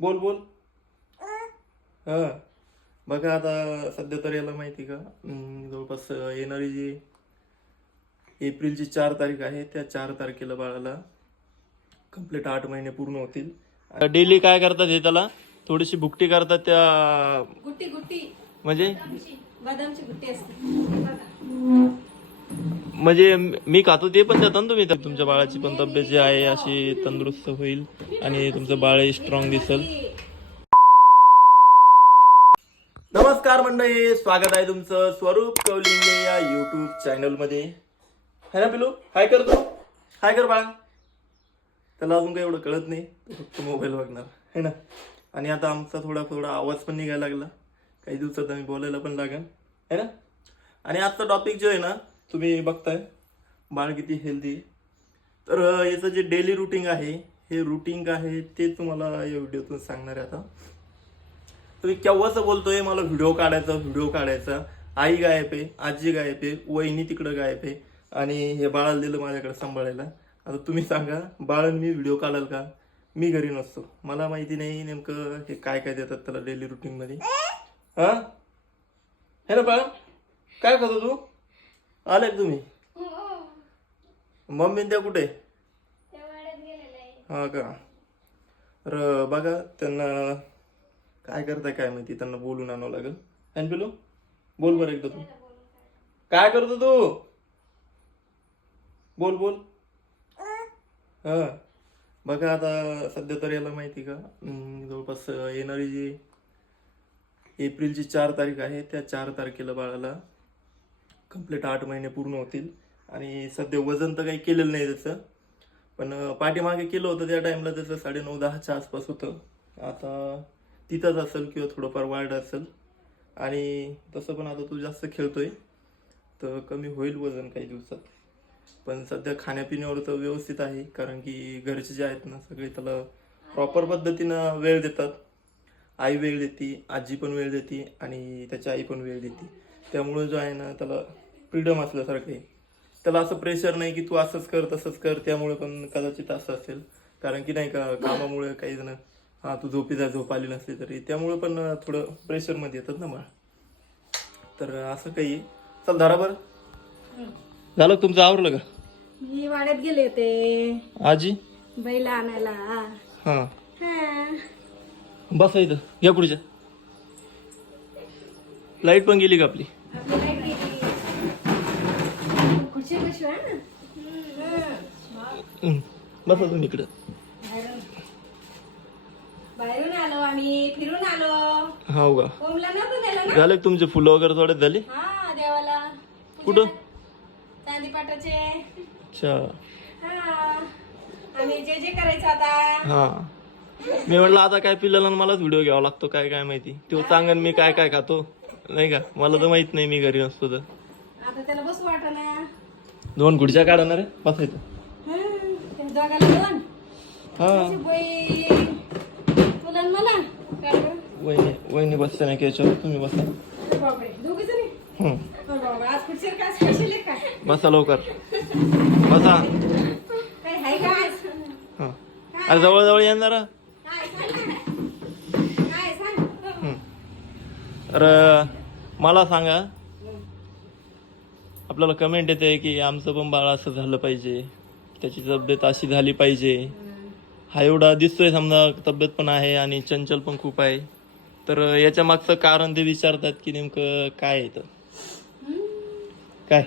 बोल बोल. हा बघा आता सध्या तर याला माहिती का? जवळपास येणारी जी एप्रिलची चार तारीख आहे त्या चार तारखेला बाळाला कंप्लीट आठ महिने पूर्ण होतील. डेली काय करतात हे त्याला? थोडीशी भुकटी करतात त्या गुट्टी गुट्टी म्हणजे? बदामची. गुट्टी असते. बघा. म्हणजे मी खातो ते पण देता ना तुम्ही. तुमच्या बाळाची पण तब्येत जी आहे अशी तंदुरुस्त होईल आणि तुमचं बाळ स्ट्रॉंग दिसेल. नमस्कार मंडळी स्वागत आहे तुमचं स्वरूप कवलिंगे या युट्यूब चॅनलमध्ये है ना पिलू हाय कर तू. हाय कर बाळा. त्याला अजून काही एवढं कळत नाही फक्त मोबाईल बघणार. है ना? आणि आता आमचा थोडा थोडा आवाज पण निघायला लागला. काही दिवसात आम्ही बोलायला पण लागेल. है ना? आणि आजचा टॉपिक जो आहे ना तुम्ही बघताय. बाळ किती हेल्दी तर याचं जे डेली रुटीन आहे हे रुटीन आहे ते तुम्हाला या व्हिडिओतून सांगणार आहे आता. तुम्ही केव्हाचं बोलतोय मला व्हिडिओ काढायचा व्हिडिओ काढायचा. आई गायब आहे आजी गायब आहे वहिनी तिकडं गायब आहे. आणि हे बाळाला दिलं माझ्याकडे सांभाळायला. आता तुम्ही सांगा बाळ मी व्हिडिओ काढाल का? मी घरी नसतो. मला माहिती नाही नेमकं हे काय काय देतात त्याला डेली रुटीनमध्ये हा? हे ना बाळा काय खातो तू? आले तुम्ही? मम्मी त्या कुठे? हा का? तर बघा त्यांना काय करताय काय माहिती? त्यांना बोलून आणावं लागेल. आणि पिलो बोल बरं एकदा तू. काय करतो तू? बोल बोल. हा. बघा आता सध्या तर याला माहिती का? जवळपास येणारी जी एप्रिलची चार तारीख आहे त्या चार तारखेला बाळाला कंप्लीट आठ महिने पूर्ण होतील. आणि सध्या वजन तर काही केलेलं नाही त्याचं. पण पाठीमागे केलं होतं त्या टाईमला त्याचं साडेनऊ दहाच्या आसपास होतं. आता तिथंच असेल किंवा थोडंफार वाढ असेल. आणि तसं पण आता तू जास्त खेळतोय. तर कमी होईल वजन काही दिवसात. पण सध्या खाण्यापिण्यावर तर व्यवस्थित आहे. कारण की घरचे जे आहेत ना सगळे त्याला प्रॉपर पद्धतीनं वेळ देतात. आई वेळ देते आजी पण वेळ देते आणि त्याची आई पण वेळ देते. त्यामुळं जो आहे ना त्याला फ्रीडम असल्यासारखं आहे. त्याला असं प्रेशर नाही की तू असंच कर तसंच कर त्यामुळे पण कदाचित असं असेल. कारण की नाही का कामामुळे काही जण हा तू झोपी जा झोप आली नसली तरी. त्यामुळे पण थोडं प्रेशरमध्ये येतात ना बाळ. तर असं काही. चल धारा बरं. झालं तुमचं? आवरलं का? मी वाड्यात गेले होते. आजी? बैला आणायला. हां. हा. बसा इथं. घ्या पुढच्या. लाइट पण गेली का आपली आपली लाइट गेली. खुर्ची बसवा ना हं. बसा तुम्ही इकडं. बाहेरून. आलो आम्ही फिरून आलो. हो का? नव्हतं ना? झाले का तुमचे फुलं वगैरे थोडे झाले? हा देवाला. कुठं? चांदी पाटाचे. अच्छा. हा. आम्ही जे जे करायचं आता. हा. मी म्हटलं आता काय पिल्याला मलाच व्हिडिओ घ्यावा लागतो काय काय माहिती. तो सांगन मी काय काय खातो. नाही का? मला तर माहीत नाही मी घरी नसतो तर. आता त्याला बसू दोन खुर्च्या काढणार आहे. बसायचं दोघाला दोन हा. अशी बाई तुला आणि मला? काय बरं? वहिनी वहिनी बसते नाही की याच्यावर तुम्ही बसा. अरे बापरे दोघी जणी. अरे बाबा आज खुर्चीवर काय स्पेशल आहे काय? बसा लवकर. बसा. काय आहे का आज? हा. अरे जवळ जवळ येणार. काय सांग ना. काय सांग? हं. तर मला सांगा. आपल्याला कमेंट येते की आमचं पण बाळ असं झालं पाहिजे. त्याची तब्येत अशी झाली पाहिजे. हा एवढा दिसतोय समजा तब्येत पण आहे आणि चंचल पण खूप आहे. तर याच्या मागचं कारण ते विचारतात की नेमकं काय येतं काय?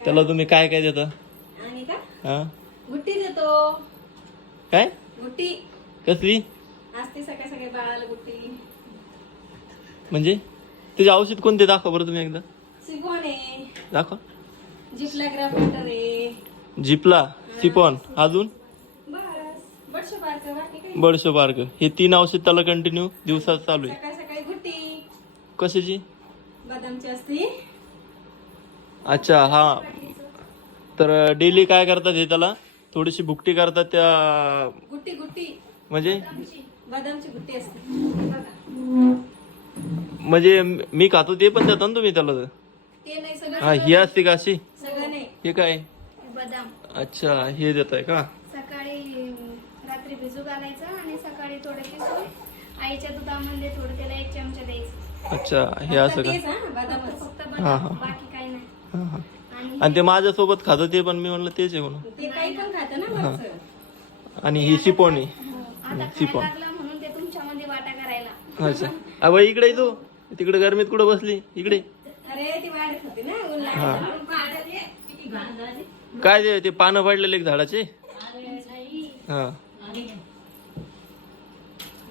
त्याला तुम्ही काय काय देता? आणि का? हा? गुट्टी देतो. काय? गुट्टी कसली? असते सकाळ सकाळी बाळाला गुट्टी म्हणजे? त्याचे औषध कोणते दाखवा बरं तुम्ही एकदा. सिगोन. आहे दाखवा. जिपला ग्राफिटर आहे. जिपला सिपॉन अजून? बडशे बार्ग हे तीन औषध त्याला कंटिन्यू दिवसात चालू आहे. कशाची? अच्छा हा. तर डेली काय करतात हे त्याला? थोडीशी भुकटी करतात त्या म्हणजे? म्हणजे मी खातो ते पण देता ना तुम्ही त्याला? हा ही असते का अशी? हे काय? बदाम. अच्छा हे देत आहे का? सकाळी रात्री भिजू घालायचं आणि सकाळी थोडं किसून आईच्या दुधामध्ये थोडं त्याला एक चमचा द्यायचं. अच्छा हे असं का? हा फक्त हा, हा. बदाम बाकी काही नाही. हा, हा. आणि आणि ते माझ्यासोबत खातं ते पण मी म्हणलं तेच आहे म्हणून. ते काही पण खातं ना. आणि ही शिपोणी हो, आता लागला म्हणून ते तुमच्यामध्ये वाटा करायला. अच्छा. अबा इकडे ये तू. तिकडे गरमीत कुठं बसली? इकडे. अरे ती वाढत होती ना ऊन हा. लागलं म्हणून पाण्यात ये. किती घाण झाली. काय ते ते पानं पडलेले एक झाडाचे? हा.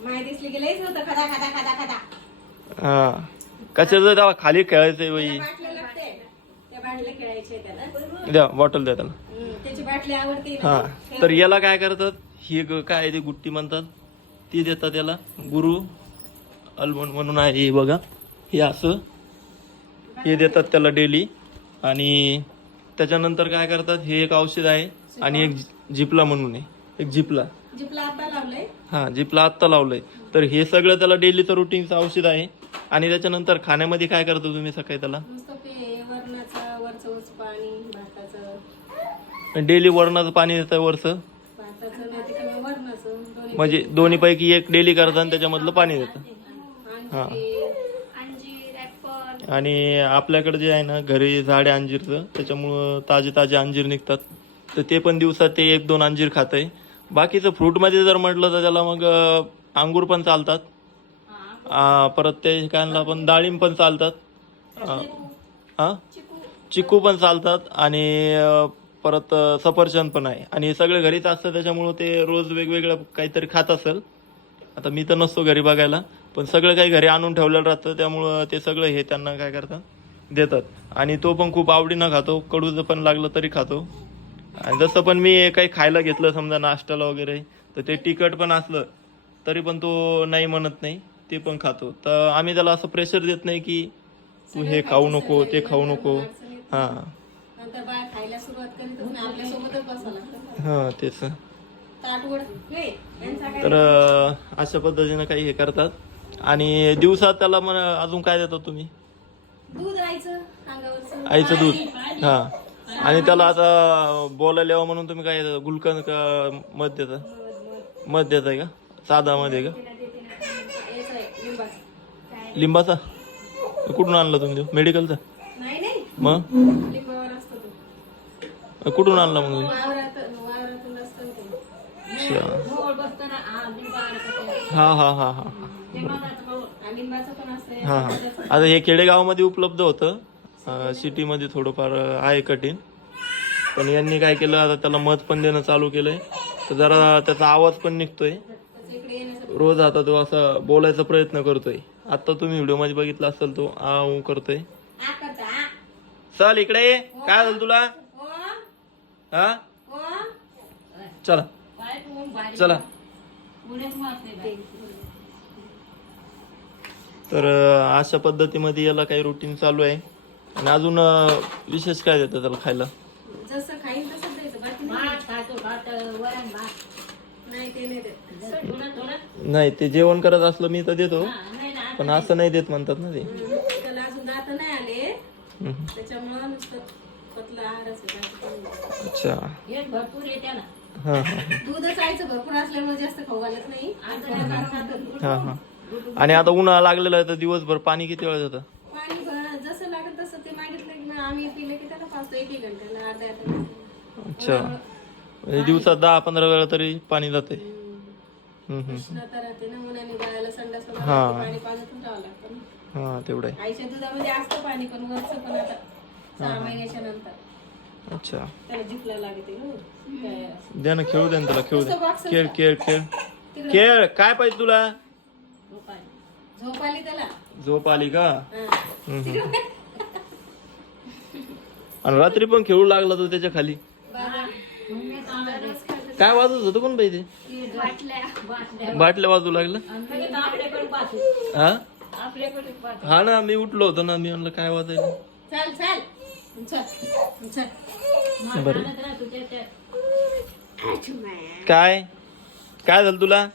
माय दिसली की लईच होतं खदा खदा खदा खदा. हा. कशाचं तेव्हा खाली खेळायचंय बाई. त्याला बाटल्या लागते. त्या बाटल्या खेळायचे त्याला. द्या बॉटल द्या त्याला. हम्म, त्याची बाटली आवडते ना. हा. तर याला काय करतात? ही ग- काय आहे ते गुट्टी म्हणतात? ती देतात याला. गुरु अल्मोन म्हणून आहे हे बघा. हे असं. हे देतात त्याला डेली. आणि त्याच्यानंतर काय करतात हे एक औषध आहे आणि एक जिपला म्हणून आहे. एक जिपला जिपला आता लावलंय. हा जिपला आत्ता लावलंय. तर हे सगळं त्याला डेलीचं रुटीनचं औषध आहे. आणि त्याच्यानंतर खाण्यामध्ये काय करतो तुम्ही सकाळी त्याला? डेली वरणाचं पाणी देतं वरचं? वरणाचं. दोन्ही म्हणजे दोन्हीपैकी एक डेली करतात आणि त्याच्यामधलं पाणी देतं. हा. आणि आपल्याकडे जे आहे ना घरी झाड आहे अंजीरचं त्याच्यामुळं ताजे ताजे अंजीर निघतात. तर ते पण दिवसात ते एक दोन अंजीर खात आहे बाकीचं फ्रूटमध्ये जर म्हटलं तर त्याला मग अंगूर पण चालतात. परत ते काय पण डाळिंब पण चालतात. हा चिकू. पण चालतात आणि परत सफरचंद पण आहे. आणि हे सगळे घरीच असतं त्याच्यामुळं ते रोज वेगवेगळं काहीतरी खात असेल. आता मी तर नसतो घरी बघायला. पण सगळं काही घरी आणून ठेवलेलं राहतं त्यामुळं ते सगळं हे त्यांना काय करतात? देतात. आणि तो पण खूप आवडीनं खातो कडूचं पण लागलं तरी खातो. आणि जसं पण मी काही खायला घेतलं समजा नाश्त्याला वगैरे तर ते तिखट पण असलं तरी पण तो नाही म्हणत नाही ते पण खातो. तर आम्ही त्याला असं प्रेशर देत नाही की तू हे खाऊ नको ते खाऊ नको. हां. हां तेच. तर अशा पद्धतीनं काही हे करतात. आणि दिवसात त्याला मग अजून काय देतात तुम्ही? दूध आईचं अंगावरचं. आईचं दूध. हा. आणि त्याला आता बोलायला यावं म्हणून तुम्ही काय देता? गुलकंद का मध देता? मध देताय का? साधा मध्ये का आहे लिंबाचं लिंबाचा? कुठून आणला तुम्ही तो? मेडिकलचा? मग? कुठून आणला मग तुम्ही? हा हा हा हा. हां हां. हा हा आता हे खेडेगावामध्ये उपलब्ध होतं. सिटीमध्ये थोडंफार आहे कठीण. पण यांनी काय केलं आता त्याला मध पण देणं चालू केलंय. तर जरा त्याचा आवाज पण निघतोय. रोज आता तो असा बोलायचा प्रयत्न करतोय. आता तुम्ही व्हिडिओमध्ये बघितला असेल तो आ ऊ करतोय. चल इकडे ये. काय झालं तुला? हा? चला. चला. तर अशा पद्धतीमध्ये याला काही रुटीन चालू आहे. आणि अजून विशेष काय देतं त्याला खायला? जसं खाईन तसं द्यायचं. बाकी नाही. नाही ते नाही देत. नाही ते जेवण करत असलं मी तर देतो. पण असं नाही देत म्हणतात ना ते. त्याला अजून दात नाही आले. हम्म. त्याच्यामुळं नुसतं पतलं आहारच आहे, बाकी काही नाही. अच्छा हा हा भरपूर असल्यामुळे जास्त खाऊ घालत नाही. हा हा. आणि आता उन्हाळा लागलेला आहे तर दिवसभर पाणी किती वेळ जातं पाणी भर- जसं लागत तसं ते मागितलं की मग आम्ही पिलं की त्याला पाचतो एक एक घंट्याला अर्ध्या तासाला. अच्छा. म्हणजे दिवसात दहा पंधरा वेळा तरी पाणी जाते हम्म. हम्म उष्णता राहते ना उन्हाने गायला संडास वगैरे हा. ते पाणी पाजतच राहावं लागतं ना. हा तेवढं आहे. आईच्या दुधामध्ये असतं पाणी पण वरचं पण आता सहा महिन्याच्या नंतर. अच्छा. त्याला जिपला लागते ना काय द्या ना खेळू द्या ना त्याला खेळू द्या च खेळ? खेळ खेळ. खेळ काय पाहिजे तुला? झोप आली त्याला? झोप आली का? हा. आणि रात्री पण खेळू लागला तो त्याच्याखाली. काय वाजत होतं पण पाहिजे बाटल्या. वाजू लागलं हा? हा ना मी उठलो होतो ना मी म्हणलं काय वाजायला चल बरं. काय? काय झालं तुला?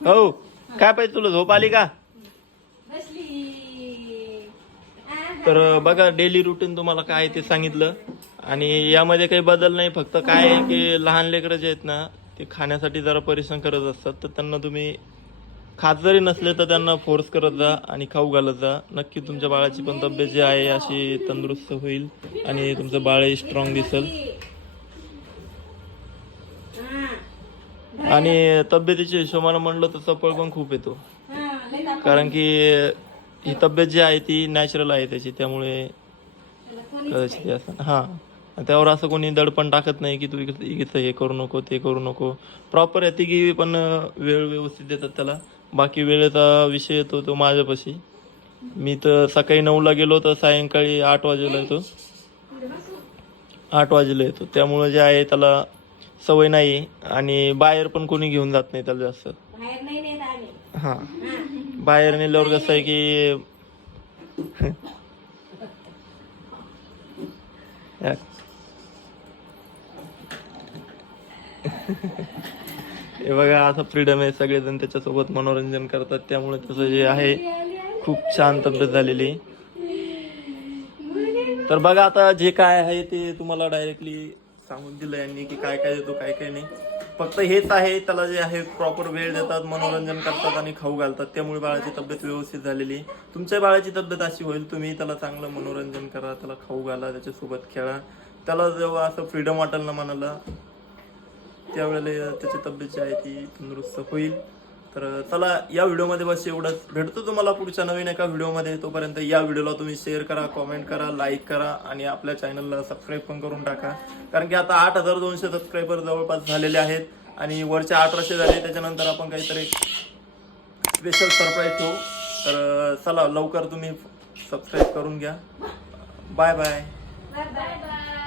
हो काय पाहिजे तुला झोप आली का? तर बघा डेली रुटीन तुम्हाला काय ते सांगितलं. आणि यामध्ये काही बदल नाही फक्त काय आहे की लहान लेकरं जे आहेत ना ते खाण्यासाठी जरा परिश्रम करत असतात. तर त्यांना तुम्ही खात जरी नसले तर त्यांना फोर्स करत जा आणि खाऊ घालत जा. नक्की तुमच्या बाळाची पण तब्येत जी आहे अशी तंदुरुस्त होईल आणि तुमचं बाळही स्ट्रॉंग दिसेल. आणि तब्येतीच्या हिशोबानं म्हणलं तर चपळ पण खूप येतो. कारण की ही तब्येत जी आहे ती नॅचरल आहे त्याची त्यामुळे कदाचित असं. हां. त्यावर असं कोणी दडपण टाकत नाही की तू इकडं हे करू नको ते करू नको. प्रॉपर येते की पण वेळ व्यवस्थित देतात त्याला. बाकी वेळेचा विषय येतो तो माझ्यापाशी. मी तर सकाळी नऊला गेलो तर सायंकाळी आठ वाजेला येतो. आठ वाजेला येतो. त्यामुळे जे आहे त्याला सवय नाही आणि बाहेर पण कोणी घेऊन जात नाही त्याला जास्त. बाहेर नाही नेत आम्ही. हां. बाहेर नेल्यावर कसं आहे की हे बघा आता फ्रीडम आहे. सगळेजण त्याच्यासोबत मनोरंजन करतात. त्यामुळे त्याचं जे आहे खूप छान तब्येत झालेली. तर बघा आता जे काय आहे ते तुम्हाला डायरेक्टली सांगून दिलं यांनी की काय काय देतो काय काय नाही. फक्त हेच आहे त्याला जे आहे प्रॉपर वेळ देतात मनोरंजन करतात आणि खाऊ घालतात. त्यामुळे बाळाची तब्येत व्यवस्थित झालेली तुमच्या बाळाची तब्येत अशी होईल तुम्ही त्याला चांगलं मनोरंजन करा त्याला खाऊ घाला त्याच्यासोबत खेळा. त्याला जेव्हा असं फ्रीडम वाटेल ना मनाला त्यावेळेला त्याची तब्येत जी आहे ती तंदुरुस्त होईल. तर चला या व्हिडिओमध्ये बस एवढंच. भेटतो तुम्हाला पुढच्या नवीन एका व्हिडिओमध्ये. तोपर्यंत या व्हिडिओला तुम्ही शेअर करा कॉमेंट करा लाईक करा आणि आपल्या चॅनलला सबस्क्राईब पण करून टाका. कारण की आता आठ हजार दोनशे सबस्क्रायबर जवळपास झालेले आहेत आणि वरचे अठराशे झाले त्याच्यानंतर आपण काहीतरी स्पेशल सरप्राईज ठेवू. तर चला लवकर तुम्ही सबस्क्राईब करून घ्या. Bye bye bye bye